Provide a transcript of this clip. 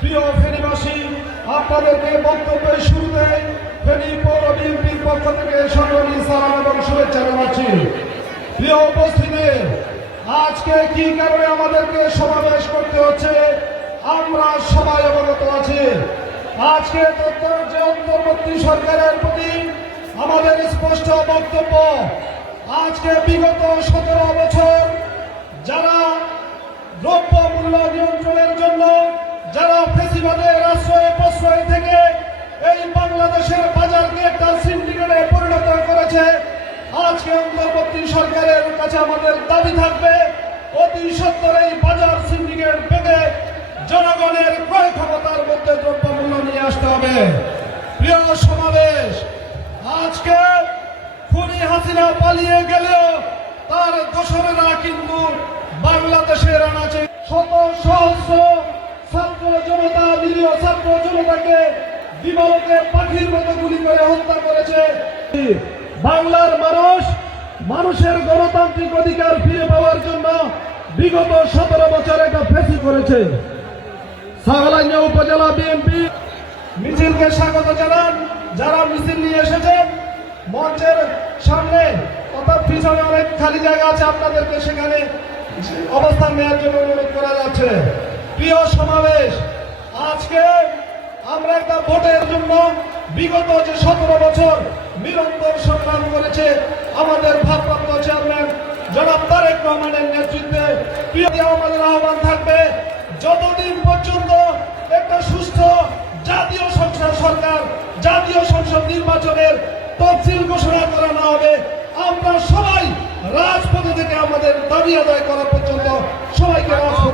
প্রিয় ফেনীবাসী, আপনাদেরকে বক্তব্যের শুরুতে ফেনী পৌর বিএনপির পক্ষ থেকে সংগ্রামী সালাম এবং শুভেচ্ছা জানাচ্ছি। প্রিয় উপস্থিতি, আজকে কি কারণে আমাদেরকে সমাবেশ করতে হচ্ছে আমরা সবাই অবগত আছি। আজকে যে অন্তর্বর্তী সরকারের প্রতি আমাদের স্পষ্ট বক্তব্য, আজকে বিগত 17 বছর যারা দ্রব্য মূল্য নিয়ন্ত্রণের জন্য যারা ফ্যাসিবাদের আশ্রয় প্রশ্রয় থেকে এই বাংলাদেশের বাজারকে একটা সিন্ডিকেটে পরিণত করেছে, আজকে অন্তর্বর্তী সরকারের কাছে আমাদের দাবি থাকবে অতি সত্বর এই বাজার সিন্ডিকেট ভেঙে জনগণের ক্রয় ক্ষমতার মধ্যে দ্রব্যমূল্য নিয়ে আসতে হবে। প্রিয় সমাবেশ, আজকে খুনি হাসিনা পালিয়ে গেলেও তার দোসরেরা কিন্তু বাংলাদেশের আনাচে শত সহস্র ছাত্র জনতা, নিরীহ ছাত্র জনতাকে বিমানকে পাখির মতো গুলি করে হত্যা করেছে। বাংলার মানুষের গণতান্ত্রিক অধিকার ফিরে পাওয়ার জন্য বিগত 17 বছর একটা ফেসি করেছে। সাগলাইন উপজেলা বিএনপি মিছিলকে স্বাগত জানান। যারা মিছিল নিয়ে এসেছেন মঞ্চের সামনে অর্থাৎ পিছনে অনেক খালি জায়গা আছে, আপনাদেরকে সেখানে অবস্থান নেওয়ার জন্য অনুরোধ করা যাচ্ছে। প্রিয় সমাবেশ, আজকে আমরা একটা ভোটের জন্য বিগত যে 17 বছর নিরন্তর সংগ্রাম করেছে আমাদের ভারপ্রাপ্ত চেয়ারম্যান জনাব তারেক রহমানের নেতৃত্বে, প্রিয় আমাদের আহ্বান থাকবে যতদিন পর্যন্ত একটা সুস্থ জাতীয় সরকার জাতীয় সংসদ নির্বাচনের তফসিল ঘোষণা করা না হবে, আমরা সবাই রাজপথে থেকে আমাদের দাবি আদায় করা পর্যন্ত সবাইকে রাজপথে